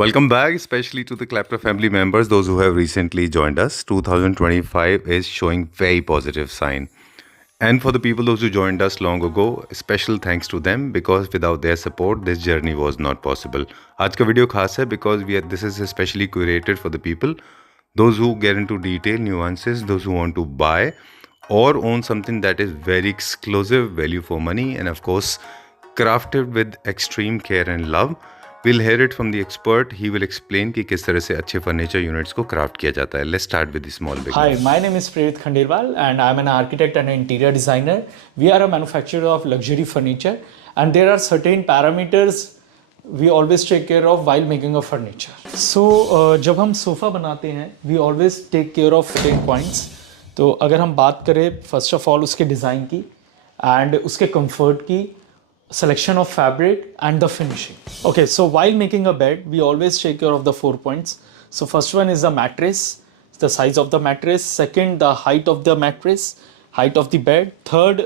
Welcome back, especially to the Clapper family members, those who have recently joined us. 2025 is showing very positive sign. And for the people those who joined us long ago, special thanks to them because without their support, this journey was not possible. आज का video खास है because this is especially curated for the people, those who get into detail, nuances, those who want to buy or own something that is very exclusive, value for money, and of course, crafted with extreme care and love. We'll hear it from the expert. He will explain कि किस तरह से अच्छे furniture units को craft किया जाता है. Let's start with the small beginning. Hi, my name is Prerit Khandelwal and I'm an architect and an interior designer. We are a manufacturer of luxury furniture and there are certain parameters we always take care of while making a furniture. So जब हम sofa बनाते हैं we always take care of 10 points. तो अगर हम बात करें first of all उसके डिज़ाइन की and उसके comfort की, selection of fabric and the finishing. Okay, so while making a bed, we always take care of the 4 points. So first one is the mattress, the size of the mattress. Second, the height of the mattress, height of the bed. Third,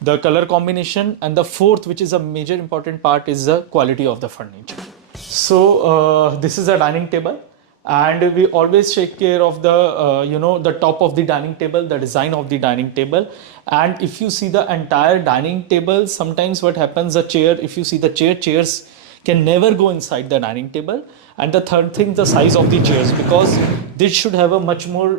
the color combination. And the fourth, which is a major important part, is the quality of the furniture. So this is a dining table. And we always take care of the the top of the dining table, the design of the dining table. And if you see the entire dining table, sometimes what happens, a chair, if you see the chairs can never go inside the dining table. And the third thing, the size of the chairs, because this should have a much more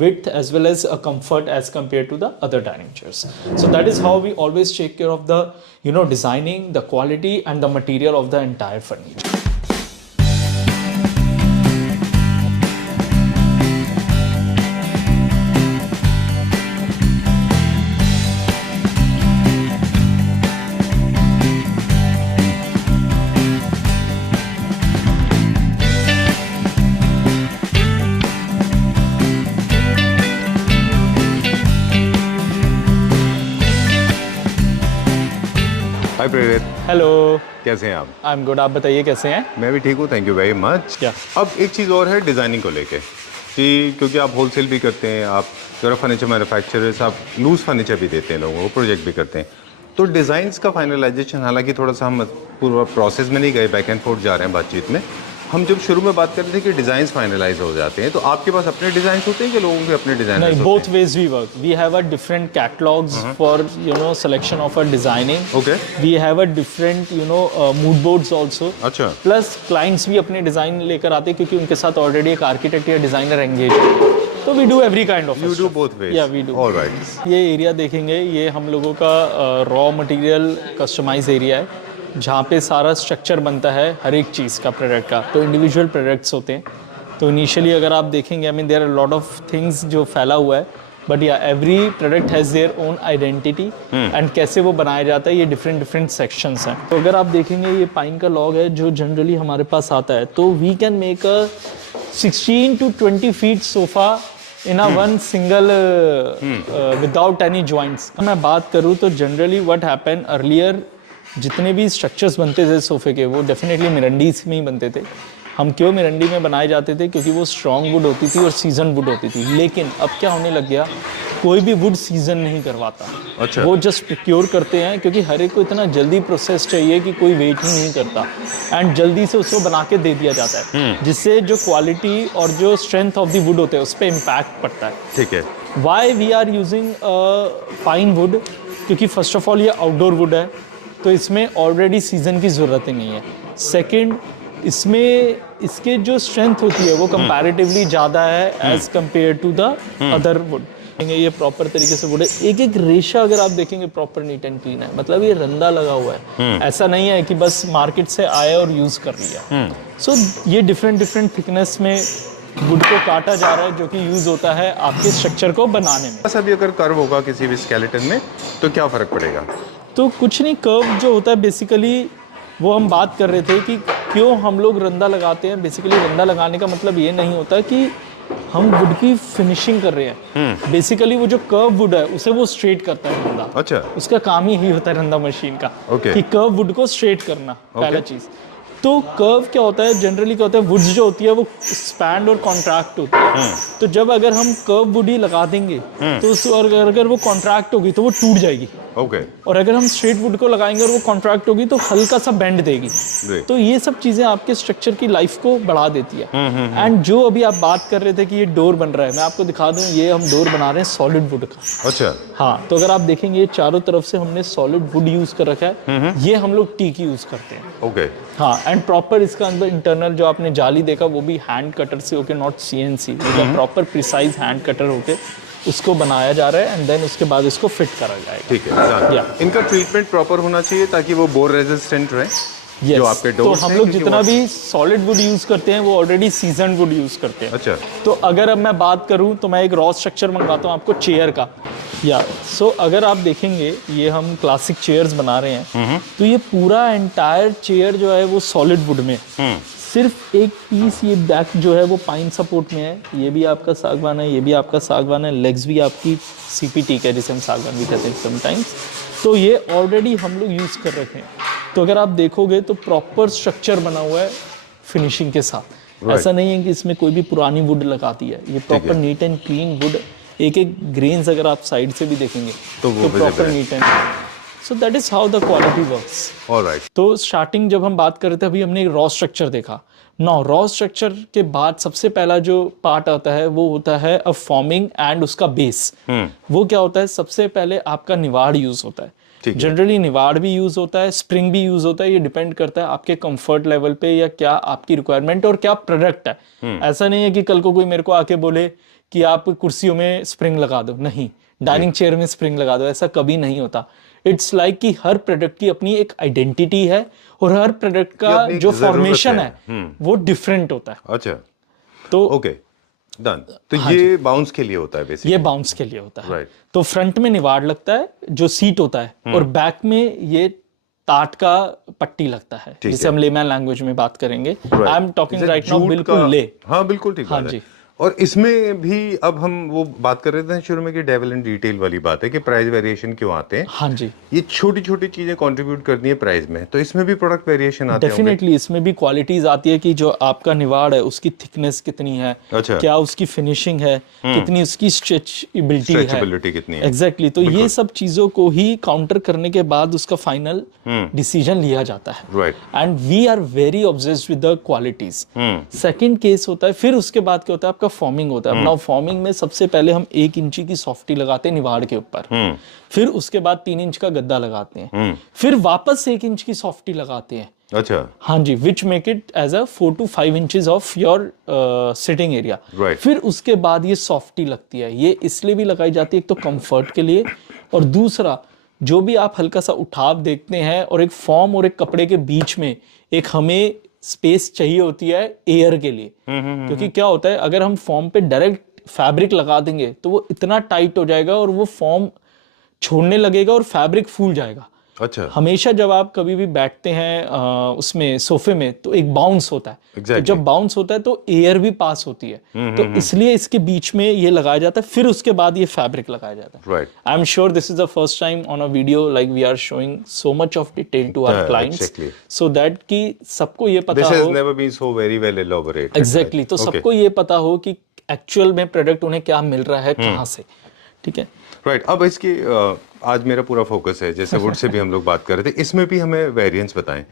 width as well as a comfort as compared to the other dining chairs. So that is how we always take care of the designing, the quality and the material of the entire furniture. हाय प्रेरित. Hello, कैसे हैं आप? I am good. आप बताइए कैसे हैं? मैं भी ठीक हूँ, थैंक यू वेरी मच. क्या? अब एक चीज़ और है डिज़ाइनिंग को लेके कि क्योंकि आप होलसेल भी करते हैं, आप जो फर्नीचर मैन्युफैक्चरर्स, आप लूज़ फर्नीचर भी देते हैं लोगों को, प्रोजेक्ट भी करते हैं. तो डिज़ाइंस का फाइनलाइजेशन, हालांकि थोड़ा सा हम पूरा प्रोसेस में नहीं गए, बैक एंड फोर्थ जा रहे हैं बातचीत में. हम जब शुरू में बात कर रहे थे कि डिज़ाइंस फाइनलाइज हो जाते हैं, तो आपके पास अपने डिज़ाइंस होते हैं कि लोगों के अपने डिज़ाइन? नहीं, both ways we work. We have a different catalogs for selection of a designing. Okay. We have a different mood boards also. अच्छा. Plus clients भी अपने डिज़ाइन लेकर आते हैं क्योंकि उनके साथ ऑलरेडी एक आर्किटेक्ट या डिज़ाइनर एंगेज है. तो we do every kind of. You do both ways. Yeah, we do. All right. ये एरिया देखेंगे, ये हम लोगों का रॉ मटेरियल कस्टमाइज एरिया है जहाँ पे सारा स्ट्रक्चर बनता है हर एक चीज़ का, प्रोडक्ट का. तो इंडिविजुअल प्रोडक्ट्स होते हैं. तो इनिशियली अगर आप देखेंगे, I mean there are lot of things जो फैला हुआ है, बट या every product has their own identity and कैसे वो बनाया जाता है, ये डिफरेंट सेक्शंस हैं. तो अगर आप देखेंगे, ये पाइन का लॉग है जो जनरली हमारे पास आता है. तो we can make a 16 to 20 feet sofa in a one single without any joints. मैं बात करूँ तो जनरली व्हाट हैपन अर्लियर, जितने भी स्ट्रक्चर्स बनते थे सोफ़े के, वो डेफिनेटली मिरंडीज में ही बनते थे. हम क्यों मिरंडी में बनाए जाते थे? क्योंकि वो स्ट्रॉन्ग वुड होती थी और सीजन वुड होती थी. लेकिन अब क्या होने लग गया, कोई भी वुड सीजन नहीं करवाता. अच्छा. वो जस्ट प्रोक्योर करते हैं क्योंकि हर एक को इतना जल्दी प्रोसेस चाहिए कि कोई वेट ही नहीं करता एंड जल्दी से उसको बना के दे दिया जाता है, जिससे जो क्वालिटी और जो स्ट्रेंथ ऑफ द वुड होते हैं उस पर इम्पैक्ट पड़ता है. ठीक है. Why we are using pine wood? क्योंकि फर्स्ट ऑफ ऑल ये आउटडोर वुड है, तो इसमें ऑलरेडी सीजन की ज़रूरत ही नहीं है. सेकंड, इसमें इसके जो स्ट्रेंथ होती है वो कंपैरेटिवली ज़्यादा है as compare to the other wood. ये प्रॉपर तरीके से वुड है. एक एक रेशा अगर आप देखेंगे प्रॉपर नीट एंड क्लीन है, मतलब ये रंदा लगा हुआ है. ऐसा नहीं है कि बस मार्केट से आया और यूज़ कर लिया. सो ये डिफरेंट थिकनेस में वुड को काटा जा रहा है जो कि यूज़ होता है आपके स्ट्रक्चर को बनाने में. बस अभी अगर कर्व होगा किसी भी स्केलेटन में तो क्या फ़र्क पड़ेगा? तो कुछ नहीं, कर्व जो होता है बेसिकली वो हम बात कर रहे थे कि क्यों हम लोग रंदा लगाते हैं. बेसिकली रंदा लगाने का मतलब ये नहीं होता कि हम वुड की फिनिशिंग कर रहे हैं. बेसिकली वो जो कर्व वुड है उसे वो स्ट्रेट करता है रंदा. अच्छा. उसका काम ही होता है रंदा मशीन का. Okay. कि कर्व वुड को स्ट्रेट करना. पहला चीज़. तो कर्व क्या होता है, जनरली क्या होता है, वुड्स जो होती है वो स्पैंड और कॉन्ट्रैक्ट होती है। तो जब अगर हम कर्व वुड ही लगा देंगे तो अगर वो कॉन्ट्रैक्ट होगी तो वो टूट जाएगी। ओके। और अगर हम स्ट्रेट वुड को लगाएंगे और वो कॉन्ट्रैक्ट होगी तो हल्का सा बेंड देगी। Great. तो ये सब चीजें आपके स्ट्रक्चर की लाइफ को बढ़ा देती है। एंड जो अभी आप बात कर रहे थे कि ये डोर बन रहा है, मैं आपको दिखा दूं, ये हम डोर बना रहे हैं सॉलिड वुड का। अच्छा। हाँ, तो अगर आप देखेंगे ये चारों तरफ से हमने सॉलिड वुड यूज कर रखा है। ये हम लोग टीक यूज करते हैं। ओके। हाँ, एंड प्रॉपर इसका अंदर इंटरनल जो आपने जाली देखा वो भी हैंड कटर से होके, नॉट सीएनसी, मतलब प्रॉपर प्रिसाइज हैंड कटर होके उसको बनाया जा रहा है एंड देन उसके बाद इसको फिट करा जाएगा। ठीक है, done. Yeah. इनका ट्रीटमेंट प्रॉपर होना चाहिए ताकि वो बोर रेजिस्टेंट रहे। Yes. जो आपके तो doors हम हैं, लोग क्योंकि जितना वो- भी सॉलिड वुड यूज करते हैं वो ऑलरेडी सीजन वुड यूज करते हैं। अच्छा। तो अगर अब मैं बात करूं तो मैं एक रॉ स्ट्रक्चर मंगवाता हूं आपको चेयर का। या सो अगर आप देखेंगे ये हम क्लासिक चेयर्स बना रहे हैं, तो ये पूरा एंटायर चेयर जो है वो सॉलिड वुड में है। सिर्फ एक पीस ये बैक जो है वो पाइन सपोर्ट में है। ये भी आपका सागवान है, ये भी आपका सागवान है, लेग्स भी आपकी सीपीटी के, जिसे हम सागवान भी कहते हैं समटाइम्स। तो ये ऑलरेडी हम लोग यूज कर रखे हैं। तो अगर आप देखोगे तो प्रॉपर स्ट्रक्चर बना हुआ है फिनिशिंग के साथ। ऐसा नहीं है कि इसमें कोई भी पुरानी वुड लगा दी है, ये proper NEET and clean would. एक एक ग्रेन्स अगर आप साइड से भी देखेंगे तो वो proper neat and, so that is how the quality works. Alright. तो स्टार्टिंग जब हम बात कर रहे थे, अभी हमने रॉ स्ट्रक्चर देखा। नाउ रॉ स्ट्रक्चर के बाद सबसे पहला जो पार्ट आता है वो होता है अ फॉर्मिंग एंड उसका बेस। वो क्या होता है, सबसे पहले आपका निवाड़ यूज होता है। जनरली निवाड़ भी यूज होता है, स्प्रिंग भी यूज होता है। ये डिपेंड करता है आपके कंफर्ट लेवल पे या क्या आपकी रिक्वायरमेंट और क्या प्रोडक्ट है। ऐसा नहीं है कि कल को कोई मेरे को आके बोले कि आप कुर्सियों में स्प्रिंग लगा दो, नहीं, डाइनिंग चेयर में स्प्रिंग लगा दो, ऐसा कभी नहीं होता। इट्स लाइक कि हर प्रोडक्ट की अपनी एक आइडेंटिटी है और हर प्रोडक्ट का जो फॉर्मेशन है वो डिफरेंट होता है। अच्छा। तो ओके, डन। तो ये बाउंस के लिए होता है बेसिकली। ये बाउंस के लिए होता है। Right. तो फ्रंट में निवाड़ लगता है जो सीट होता है, और बैक में ये टाट का पट्टी लगता है, जिसे हम लेमैन लैंग्वेज में बात करेंगे। I am talking right now बिल्कुल ले। हाँ बिल्कुल ठीक बात है। और इसमें भी अब हम वो बात कर रहे थे शुरू में कि डेविल एंड डिटेल वाली बात है कि प्राइस वेरिएशन क्यों आते हैं। हाँ जी, ये छोटी छोटी चीजें कंट्रीब्यूट करती है प्राइस में, तो इसमें भी प्रोडक्ट वेरिएशन आते हैं। डेफिनेटली इसमें भी क्वालिटीज आती है कि जो आपका निवाड़ है उसकी थिकनेस कितनी है, अच्छा। क्या उसकी फिनिशिंग है, कितनी उसकी स्ट्रेचेबिलिटी है, कितनी है। एग्जैक्टली। तो ये सब चीजों को ही काउंटर करने के बाद उसका फाइनल डिसीजन लिया जाता है। Right. And we are very obsessed with the qualities. Second case होता है, फिर उसके बाद क्या होता है, आपका फॉर्मिंग होता है। नाउ फॉर्मिंग में सबसे पहले हम 1 इंची की सॉफ्टी लगाते हैं निवाड़ के ऊपर, फिर उसके बाद 3 इंच का गद्दा लगाते हैं, फिर वापस 1 इंच की सॉफ्टी लगाते हैं। अच्छा। हाँ जी, which make it as a 4 to 5 inches of your sitting area. फिर उसके बाद ये सॉफ्टी लगती है। ये इसलिए भी लगाई जाती है, एक तो कंफर्ट के लिए, और दूसरा जो भी आप हल्का सा उठाव देखते हैं और एक फॉर्म और एक कपड़े के बीच में एक हमें स्पेस चाहिए होती है एयर के लिए। क्योंकि क्या होता है, अगर हम फॉर्म पे डायरेक्ट फैब्रिक लगा देंगे तो वो इतना टाइट हो जाएगा और वो फॉर्म छोड़ने लगेगा और फैब्रिक फूल जाएगा। अच्छा। हमेशा जब आप कभी भी बैठते हैं उसमें सोफे में तो एक बाउंस होता है। Exactly. तो जब बाउंस होता है तो एयर भी पास होती है। तो इसलिए इसके बीच में ये लगाया जाता है, फिर उसके बाद ये फैब्रिक लगाया जाता है। Right. I am sure this is the first time on a video like we are showing so much of detail to our clients, so that कि सबको ये पता हो। This has never been so very well elaborated. Exactly. तो सबको ये पता हो कि एक्चुअल में प्रोडक्ट उन्हें क्या मिल रहा है, कहाँ से। ठीक है, राइट। अब इसकी आज मेरा पूरा फोकस है, जैसे वुड से भी हम लोग बात कर रहे थे, इसमें भी हमें वेरिएंट्स बताएं।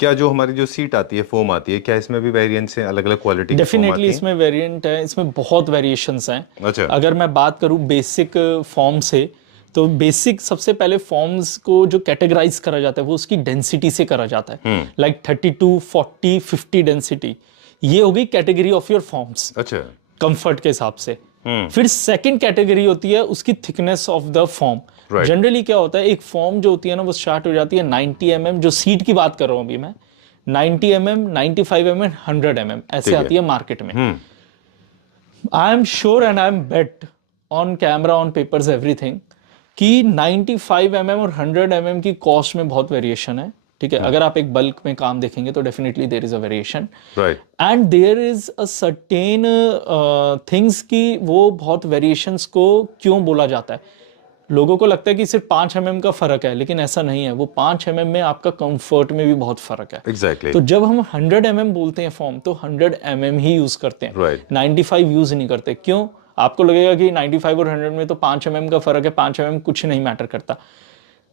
क्या जो हमारी जो सीट आती है, फोम आती है, क्या इसमें भी वेरिएंट्स हैं, अलग अलग क्वालिटी की? डेफिनेटली इसमें वेरिएंट है, इसमें बहुत वेरिएशंस हैं। अच्छा। अगर मैं बात करूं बेसिक फॉर्म से, तो बेसिक सबसे पहले फॉर्म्स को जो कैटेगराइज करा जाता है वो उसकी डेंसिटी से करा जाता है। लाइक 32, 40, 50 डेंसिटी, ये हो गई कैटेगरी ऑफ योर फॉर्म्स। अच्छा। कंफर्ट के हिसाब से। फिर सेकंड कैटेगरी होती है उसकी thickness of the form. Generally क्या होता है, एक फॉर्म जो होती है ना वो स्टार्ट हो जाती है 90 mm, जो सीट की बात कर रहा हूं अभी मैं, 90 mm, 95 mm, 100 mm ऐसे आती है मार्केट में। आई am sure and I am bet on camera, on papers, everything कि 95 mm और 100 mm की कॉस्ट में बहुत वेरिएशन है। ठीक है, अगर आप एक बल्क में काम देखेंगे तो definitely there is a variation, right. And there is a certain things की वो बहुत वेरिएशंस को क्यों बोला जाता है। लोगों को लगता है कि सिर्फ 5 mm का फर्क है, लेकिन ऐसा नहीं है। वो 5 mm में आपका कंफर्ट में भी बहुत फर्क है। एग्जैक्टली। तो जब हम 100 mm बोलते हैं फॉर्म, तो 100 mm ही यूज करते हैं, Right. 95 यूज नहीं करते। क्यों? आपको लगेगा कि 95 और 100 में तो 5 mm का फर्क है, 5 mm कुछ नहीं मैटर करता।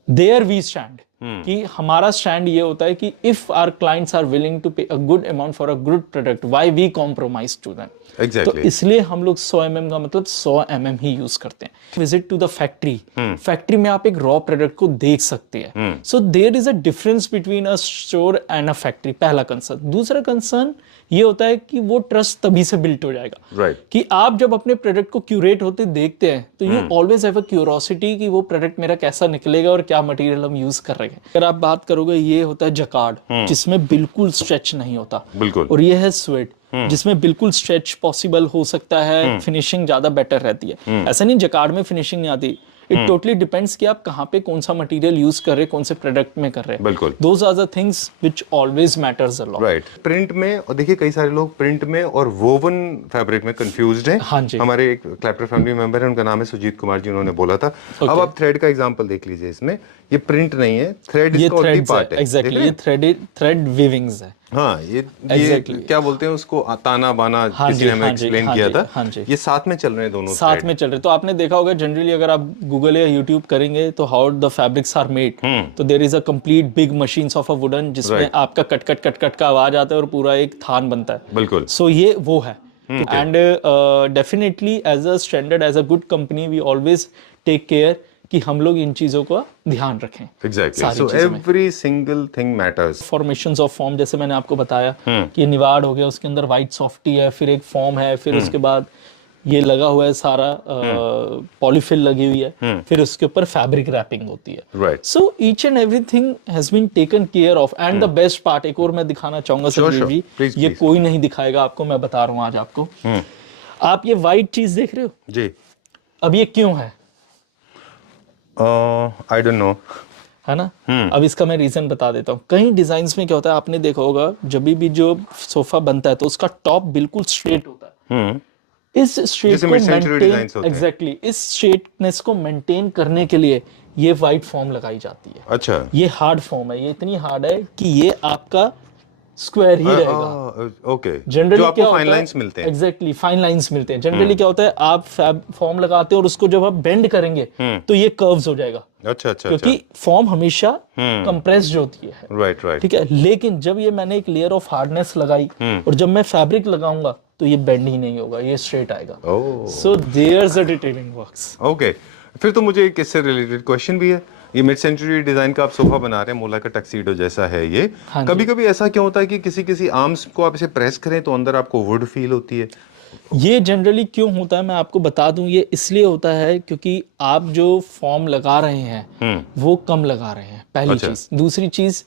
देयर वी स्टैंड, कि हमारा स्टैंड ये होता है कि if our clients are willing to pay a good amount for a good product, why we compromise to them. तो एग्जैक्टली। इसलिए हम लोग 100 mm का मतलब 100 mm ही यूज करते हैं। Visit to the factory, factory में आप एक रॉ प्रोडक्ट को देख सकते हैं। So there is a difference between a store and a factory, पहला कंसर्न। दूसरा कंसर्न ये होता है कि वो ट्रस्ट तभी से बिल्ट हो जाएगा, राइट। कि आप जब अपने प्रोडक्ट को क्यूरेट होते देखते हैं तो you always have a curiosity कि वो प्रोडक्ट मेरा कैसा निकलेगा और क्या मटेरियल हम यूज कर रहे हैं। अगर आप बात करोगे, ये होता है जकार्ड, जिसमें बिल्कुल स्ट्रेच नहीं होता, बिल्कुल। और ये है स्वेट, जिसमें बिल्कुल स्ट्रेच पॉसिबल हो सकता है, फिनिशिंग ज्यादा बेटर रहती है। ऐसा नहीं जकार्ड में फिनिशिंग नहीं आती, इट टोटली डिपेंड्स कि आप कहाँ पे कौन सा मटेरियल यूज कर रहे हैं, कौन से प्रोडक्ट में कर रहे हैं। बिल्कुल। Those are the things which always matters a lot. Right. Print में, और देखिए कई सारे लोग प्रिंट में और वोवन फैब्रिक में कंफ्यूज्ड हैं। हाँ जी। हमारे एक क्लैप्टर फैमिली मेंबर है, उनका नाम है सुजीत कुमार जी, उन्होंने बोला था। अब आप थ्रेड का एग्जांपल देख लीजिए, इसमें ये प्रिंट नहीं है, थ्रेड ये इसका ओनली थ्रेड्स पार्ट है, है। एग्जैक्टली, ये थ्रेड वीविंग्स है। हाँ, ये Exactly. क्या बोलते हैं उसको, ताना बाना, हाँ किसी जी, ने हमें हाँ जी, एक्सप्लेन हाँ किया जी, था। हाँ जी। ये साथ में चल रहे हैं दोनों साथ thread। में चल रहे। तो आपने देखा होगा जनरली, अगर आप गूगल या यूट्यूब करेंगे तो how the fabrics are made, तो there is a complete big machines of a wooden, जिसमें Right. आपका कट कट कट कट का आवाज आता है और पूरा एक थान बनता है। बिल्कुल। सो ये वो है। And definitely as a standard, as a good company, we always take care कि हम लोग इन चीजों का ध्यान रखें। Exactly. So every single thing matters. Formations of form, जैसे मैंने आपको बताया कि ये निवाड़ हो गया, उसके अंदर वाइट सॉफ्टी है, फिर एक फॉर्म है, फिर उसके बाद ये लगा हुआ है सारा, पॉलीफिल लगी हुई है, फिर उसके ऊपर फैब्रिक रैपिंग होती है। Right. So each and everything has been taken care of. And the best part, एक और मैं दिखाना चाहूंगा संजीव जी, Please, ये please. कोई नहीं दिखाएगा आपको, मैं बता रहा हूँ आज आपको। आप ये वाइट चीज देख रहे हो, जी। अब ये क्यों है? I don't know. है ना? अब इसका मैं रीजन बता देता हूँ। कई डिजाइन्स में क्या होता है, आपने देखा होगा, जब भी जो सोफा बनता है तो उसका टॉप बिल्कुल स्ट्रेट होता है। इस स्ट्रेट जैसे को mid-century designs मेंटेन, होते हैं। एग्जैक्टली, इस स्ट्रेटनेस को मेंटेन करने के लिए ये वाइट फॉर्म लगाई जाती है। अच्छा। ये हार्ड फॉर्म है, ये इतनी हार्ड है कि ये आपका स्क्वायर ही रहेगा। ओके। जनरली जो आपको क्या फाइन होता है, लाइंस मिलते हैं। एग्जैक्टली, फाइन लाइंस मिलते हैं। जनरली क्या होता है, आप फॉर्म लगाते हैं और उसको जब आप बेंड करेंगे तो ये कर्व्स हो जाएगा, अच्छा अच्छा। क्योंकि फॉर्म हमेशा कंप्रेस्ड होती है। Right right. ठीक है, लेकिन जब ये मैंने एक लेयर ऑफ हार्डनेस लगाई और जब मैं फैब्रिक लगाऊंगा तो ये बेंड ही नहीं होगा, ये स्ट्रेट आएगा। Oh. So there's a detailing works. Okay. फिर तो मुझे एक इससे रिलेटेड क्वेश्चन भी है। ये मिड सेंचुरी डिजाइन का आप सोफा बना रहे हैं, मोला का टक्सीडो जैसा है ये। हाँ कभी कभी ऐसा क्यों होता है कि किसी आर्म्स को आप इसे प्रेस करें तो अंदर आपको वुड फील होती है? ये जनरली क्यों होता है मैं आपको बता दूं। ये इसलिए होता है क्योंकि आप जो फॉर्म लगा रहे हैं वो कम लगा रहे हैं, पहली अच्छा। चीज। दूसरी चीज,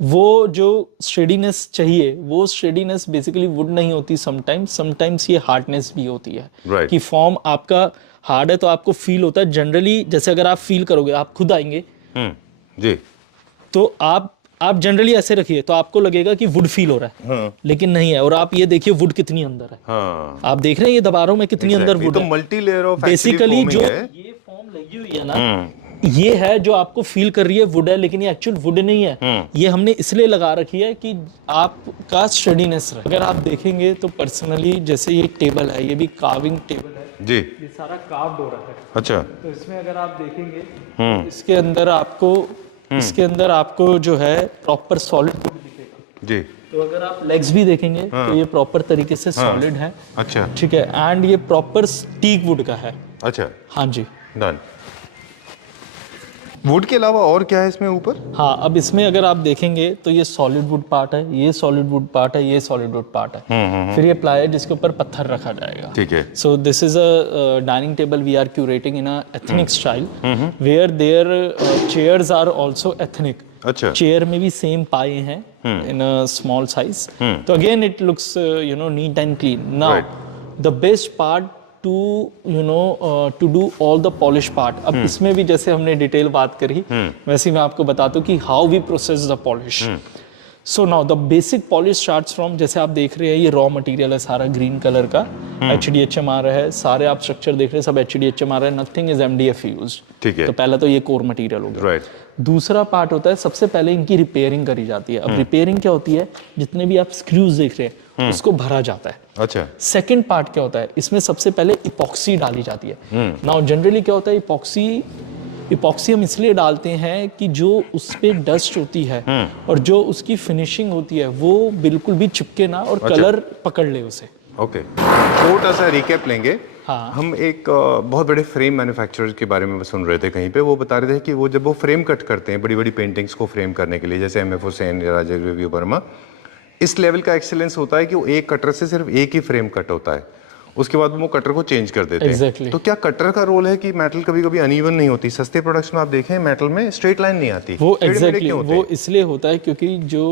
वो जो स्टेडीनेस चाहिए, वो स्टेडीनेस बेसिकली वुड नहीं होती, समटाइम्स ये हार्डनेस भी होती है। Right. कि फॉर्म आपका हार्ड है तो आपको फील होता है। जनरली जैसे अगर आप फील करोगे, आप खुद आएंगे जी। तो आप जनरली ऐसे रखिए तो आपको लगेगा कि वुड फील हो रहा है, हाँ। लेकिन नहीं है। और आप ये देखिए वुड कितनी अंदर है, हाँ। आप देख रहे हैं ये दबारों में कितनी अंदर Exactly. वुड तो है। मल्टी लेयर ऑफ बेसिकली जो ये फॉर्म लगी हुई है ना, ये है जो आपको फील कर रही है वुड है, लेकिन ये एक्चुअल वुड नहीं है। ये हमने इसलिए लगा रखी है कि आपका स्टडीनेस रहे। अगर आप देखेंगे तो पर्सनली, जैसे ये टेबल है, ये भी कार्विंग टेबल है, जी। ये सारा कार्व्ड हो रहा है। अच्छा। तो इसमें अगर आप देखेंगे तो इसके अंदर आपको जो है प्रॉपर सॉलिड वुड दिखेगा। जी। तो अगर आप लेग्स भी देखेंगे तो ये प्रॉपर तरीके से सॉलिड है। अच्छा। ठीक है, एंड ये प्रॉपर टीक वुड का है। अच्छा। हाँ जी। डन। वुड के अलावा और क्या है इसमें ऊपर? हाँ, अब इसमें अगर आप देखेंगे तो ये सॉलिड वुड पार्ट है, ये सॉलिड वुड पार्ट है, ये सॉलिड वुड पार्ट है। फिर ये प्लाई है जिसके ऊपर पत्थर रखा जाएगा। ठीक है। So this is a dining table we are curating in a ethnic style, where there chairs are also ethnic. अच्छा। चेयर में भी सेम पाए हैं इन अ स्मॉल साइज। तो again it looks neat and clean. Now the best part to do all the polish part. अब इसमें भी जैसे हमने डिटेल बात करी, वैसे मैं आपको बताता हूँ कि how we process the polish. So now the basic polish starts from, जैसे आप देख रहे हैं ये रॉ मटेरियल है सारा ग्रीन कलर का, HDHM आ रहा है, सारे आप स्ट्रक्चर देख रहे हैं सब HDHM आ रहा है, नथिंग इज MDF यूज्ड। ठीक है। तो पहला तो ये कोर मटेरियल हो गया। राइट। दूसरा पार्ट होता है, सबसे पहले इनकी रिपेयरिंग करी जाती है। अब रिपेयरिंग क्या होती है, जितने भी आप स्क्रूज देख रहे हैं उसको भरा जाता है। अच्छा। सेकंड पार्ट क्या होता है, इसमें सबसे पहले इपॉक्सी डाली जाती है। नाउ जनरली क्या होता है, इपॉक्सी हम इसलिए डालते हैं कि जो उस पे डस्ट होती है और जो उसकी फिनिशिंग होती है वो बिल्कुल भी चिपके ना और कलर पकड़ ले उसे। ओके, छोटा सा रिकैप लेंगे। हाँ। हम एक बहुत बड़े फ्रेम मैन्युफैक्चरर के बारे में सुन रहे थे कहीं पे, वो बता रहे थे कि वो जब वो फ्रेम कट करते हैं बड़ी बड़ी पेंटिंग्स को फ्रेम करने के लिए, जैसे MF हुसैन या राजेश वर्मा, इस लेवल का एक्सीलेंस होता है कि वो एक कटर से सिर्फ एक ही फ्रेम कट होता है, उसके बाद वो कटर को चेंज कर देते हैं। Exactly. तो क्या कटर का रोल है कि मेटल कभी कभी अनइवन नहीं होती? सस्ते प्रोडक्ट्स में आप देखें मेटल में स्ट्रेट लाइन नहीं आती, वो टेढ़े-मेढ़े एग्जैक्टली क्यों होते वो हैं? इसलिए होता है क्योंकि जो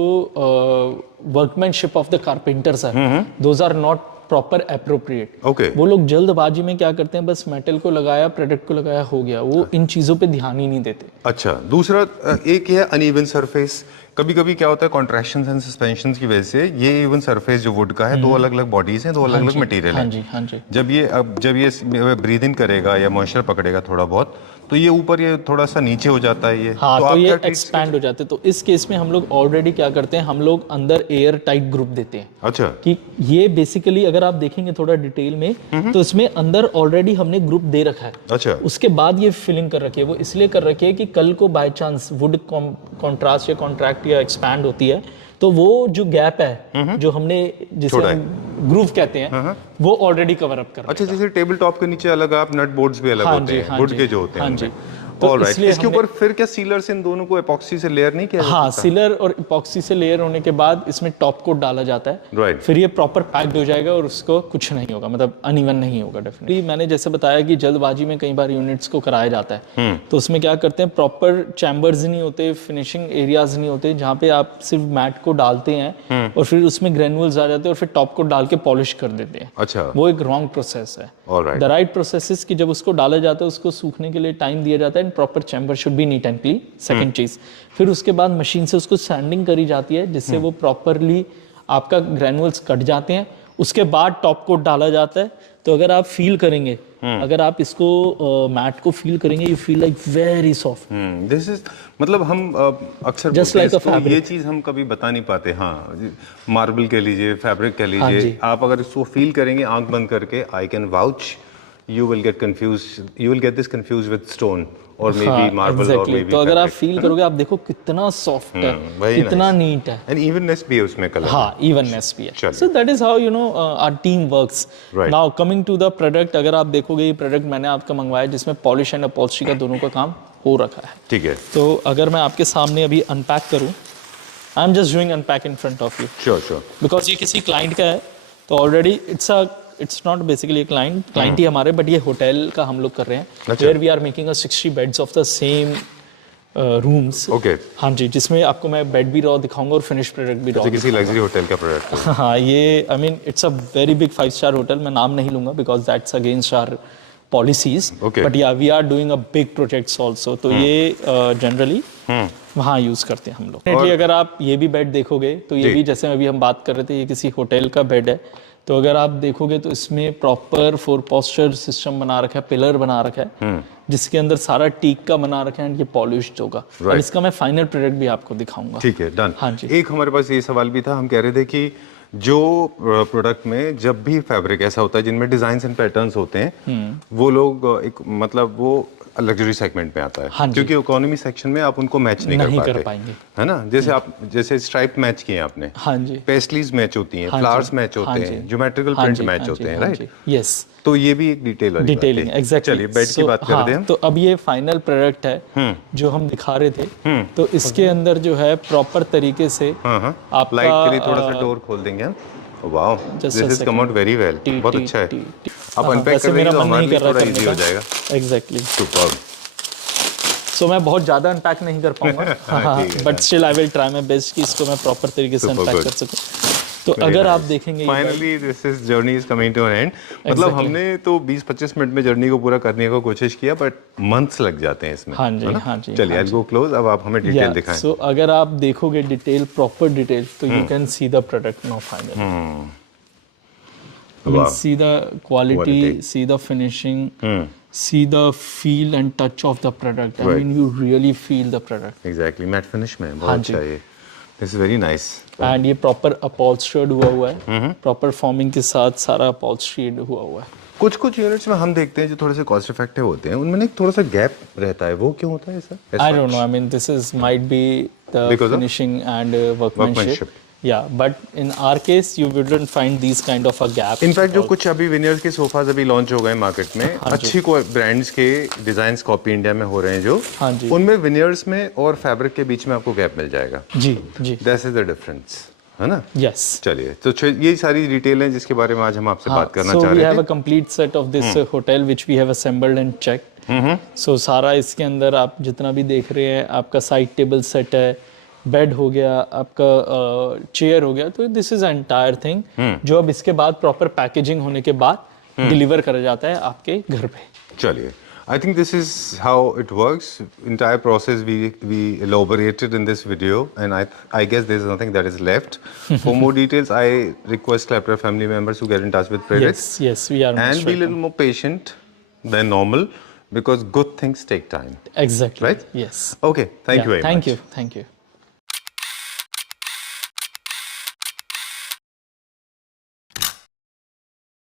वर्कमैनशिप ऑफ द कारपेंटर्स है those are not proper appropriate. Okay. वो लोग जल्दबाजी में क्या करते हैं, बस मेटल को लगाया, प्रोडक्ट को लगाया, हो गया, वो इन चीज़ों पे ध्यान ही नहीं देते। अच्छा, दूसरा एक है अनइवन सरफेस। कभी कभी क्या होता है कॉन्ट्रैक्शंस एंड सस्पेंशंस की वजह से ये इवन सरफेस जो वुड का है, दो अलग अलग बॉडीज हैं, दो अलग अलग मटेरियल हाँ हैं। जी, हाँ जी। जब ये ब्रीद इन करेगा या मॉइस्चर पकड़ेगा थोड़ा बहुत, तो ये ऊपर ये थोड़ा सा नीचे हो जाता है ये। हाँ, तो आप ये क्या treat एक्सपैंड हो जाते हैं। तो इस केस में हम लोग ऑलरेडी क्या करते हैं, हम लोग अंदर एयर टाइट ग्रुप देते हैं। अच्छा। कि ये बेसिकली अगर आप देखेंगे थोड़ा डिटेल में तो इसमें अंदर ऑलरेडी हमने ग्रुप दे रखा है। अच्छा। उसके बाद ये फिलिंग कर रखी है। वो इसलिए कर रखी है कि कल को बाय चांस वुड कॉन्ट्रास्ट या कॉन्ट्रैक्ट या एक्सपैंड होती है तो वो जो गैप है जो हमने जिसे ग्रूव कहते हैं वो ऑलरेडी कवर अप कर रहा है। अच्छा, जैसे टेबल टॉप के नीचे अलग आप नट बोर्ड्स भी अलग हाँ होते जी, हैं, हाँ वुड जी, के जो होते हैं। हाँ जी। तो तो इसलिए इसके ऊपर फिर क्या सीलर्स इन दोनों को एपॉक्सी से लेयर नहीं किया जा हाँ, सकता? सीलर और इपॉक्सी से लेयर होने के बाद इसमें टॉप कोट डाला जाता है। Right. फिर ये प्रॉपर पैक्ड हो जाएगा और उसको कुछ नहीं होगा, मतलब अनइवन नहीं होगा डेफिनेटली। मैंने जैसे बताया कि जल्दबाजी में कई बार यूनिट्स को कराया जाता है तो उसमें क्या करते हैं, प्रॉपर चैम्बर्स नहीं होते, फिनिशिंग एरियाज नहीं होते जहाँ पे आप सिर्फ मैट को डालते हैं और फिर उसमें ग्रेनुअल्स आ जाते हैं और फिर टॉप कोट डाल के पॉलिश कर देते हैं। अच्छा। वो एक रॉन्ग प्रोसेस है। Alright. The right process is कि जब उसको डाला जाता है उसको सूखने के लिए टाइम दिया जाता है and proper chamber should be NEET and clean. Second चीज, फिर उसके बाद मशीन से उसको सैंडिंग करी जाती है जिससे वो प्रॉपरली आपका ग्रेनुअल्स कट जाते हैं। उसके बाद टॉप कोट डाला जाता है। तो अगर आप फील करेंगे, अगर आप इसको मैट को फील करेंगे, you feel like very soft. This is मतलब हम अक्सर Just बोलते हैं like a इसको, fabric. ये चीज हम कभी बता नहीं पाते। हाँ, मार्बल कह लीजिए, फैब्रिक कह हाँ लीजिए, जी। आप अगर इसको फील करेंगे आंख बंद करके, I can vouch you will get confuse, you will get this confuse with stone और मे बी मार्बल और मे बी। तो अगर आप फील करोगे, आप देखो कितना सॉफ्ट है, कितना नीट है, एंड इवननेस भी है उसमें, कलर। हाँ, इवननेस भी है। चलिए। So that is how you know our team works. Right. Now coming to the product, अगर आप देखोगे ये प्रोडक्ट मैंने आपका मंगवाया जिसमें पॉलिश एंड अपॉल्स्ट्री का दोनों का काम हो रखा है। ठीक है। तो अगर मैं आपके सामने अभी अनपैक करूं, I am just doing unpack in front of you sure sure. Because ये किसी क्लाइंट का है तो already it's not basically client ही हमारे, बट ये होटल का हम लोग कर रहे हैं, अच्छा। Where we are making 60 beds of the same rooms. Okay. हाँ जी, जिसमें आपको मैं बेड भी रॉ दिखाऊंगा और फिनिश प्रोडक्ट भी रॉ। तो किसी लग्जरी होटल का प्रोडक्ट है। हाँ, ये I mean it's a very big 5-star hotel. मैं नाम नहीं लूंगा because that's against our policies, Okay. But yeah we are doing a big projects also. तो ये जनरली वहाँ यूज करते हैं हम लोग। Definitely अगर आप ये भी बेड देखोगे तो ये जी। भी, जैसे अभी हम बात कर रहे थे, ये किसी होटल का बेड है। तो अगर आप देखोगे तो इसमें प्रॉपर 4 पोस्चर सिस्टम बना रखा है, पिलर बना रखा है जिसके अंदर सारा टीक का बना रखा है एंड ये पॉलिश्ड होगा। अब Right. इसका मैं फाइनल प्रोडक्ट भी आपको दिखाऊंगा। ठीक है, डन। हाँ जी। एक हमारे पास ये सवाल भी था, हम कह रहे थे कि जो प्रोडक्ट में जब भी फैब्रिक ऐसा होता है जिनमें डिजाइन एंड पैटर्न्स होते हैं, वो लोग एक मतलब वो लग्जरी सेगमेंट में आता है। हाँ जी। क्योंकि इकोनॉमी सेक्शन में आप उनको मैच नहीं नहीं कर कर पाते, पाएंगे। है ना? जैसे स्ट्राइप मैच किए आपने, हाँ जी, पेस्टलीज मैच होती हैं, हाँ फ्लावर्स जी, मैच हाँ होते जी, हैं, ज्योमेट्रिकल हाँ प्रिंट जी, मैच हाँ होते जी, हैं, हाँ राइट? जी, यस। तो ये भी एक डिटेल वाली बात है। Detailing, exactly. चलिए बेड की बात कर दे हम। तो अब ये फाइनल प्रोडक्ट है जो हम दिखा रहे थे। तो इसके अंदर जो है प्रॉपर तरीके से आपका लाइट के लिए थोड़ा सा डोर खोल देंगे हम। Wow, this is come out very well, बहुत अच्छा है। आप अनपैक कर मेरा देंगे तो मन हमारे नहीं लिए कर रहा थोड़ा करने इजी हो का। जाएगा। एग्जैक्टली। सुपर्ब। सो मैं बहुत ज्यादा अनपैक नहीं कर पाऊंगा, ठीक है, but still I will try my best कि इसको मैं प्रॉपर तरीके से Super अनपैक good. कर सकूं। तो अगर आप देखेंगे ये finally this is journey is coming to an end मतलब Exactly. हमने तो 20-25 मिनट में जर्नी को पूरा करने की कोशिश किया बट मंथ्स लग जाते हैं इसमें हाँ जी, है ना? हाँ जी, चलिए हाँ आई गो क्लोज अब आप हमें डिटेल दिखाएं सो अगर आप देखोगे डिटेल प्रॉपर डिटेल तो you can see the product now finally I mean, Wow. see the quality, Quality. see the finishing, see the feel and touch of the product. I Right. mean, you really feel the product. Exactly matte finish में हाँ बहुत जी। अच्छा है this is very nice And ये proper upholstered हुआ हुआ है, proper forming के साथ सारा upholstered हुआ हुआ है. कुछ कुछ यूनिट्स में हम देखते हैं जो थोड़े से कॉस्ट इफेक्टिव होते हैं उनमें एक थोड़ा सा गैप रहता है वो क्यों होता है ऐसा I don't know. I mean, this is might be the Because of finishing and workmanship. workmanship. Yeah, but in our case, you wouldn't find these kind of a gap. In fact जो or- कुछ अभी veneers के sofas अभी launch हो गए market में अच्छी brands के डिजाइन कॉपी इंडिया में हो रहे हैं जो हाँ जी। उनमें विनियर्स में और फैब्रिक के बीच में आपको गैप मिल जाएगा जी जी दैट इज द डिफरेंस है ना yes. चलिए तो ये सारी डिटेल है जिसके बारे में आज हम आपसे बात करना so चाह we रहे have थे a complete set of this hotel which we have assembled and checked. so सारा इसके अंदर आप जितना भी देख रहे हैं आपका साइड टेबल सेट है बेड हो गया आपका चेयर हो गया तो दिस इज एंटायर थिंग जो अब इसके बाद प्रॉपर पैकेजिंग होने के बाद डिलीवर करा जाता है आपके घर पे चलिए I think this is how it works. Entire process we elaborated in this video, and I guess there is nothing that is left. For more details, I request Clapper family members to get in touch with Prerit yes we are and most be a welcome. little more patient than normal because good things take time. exactly Right? yes Okay, thank you very much. thank you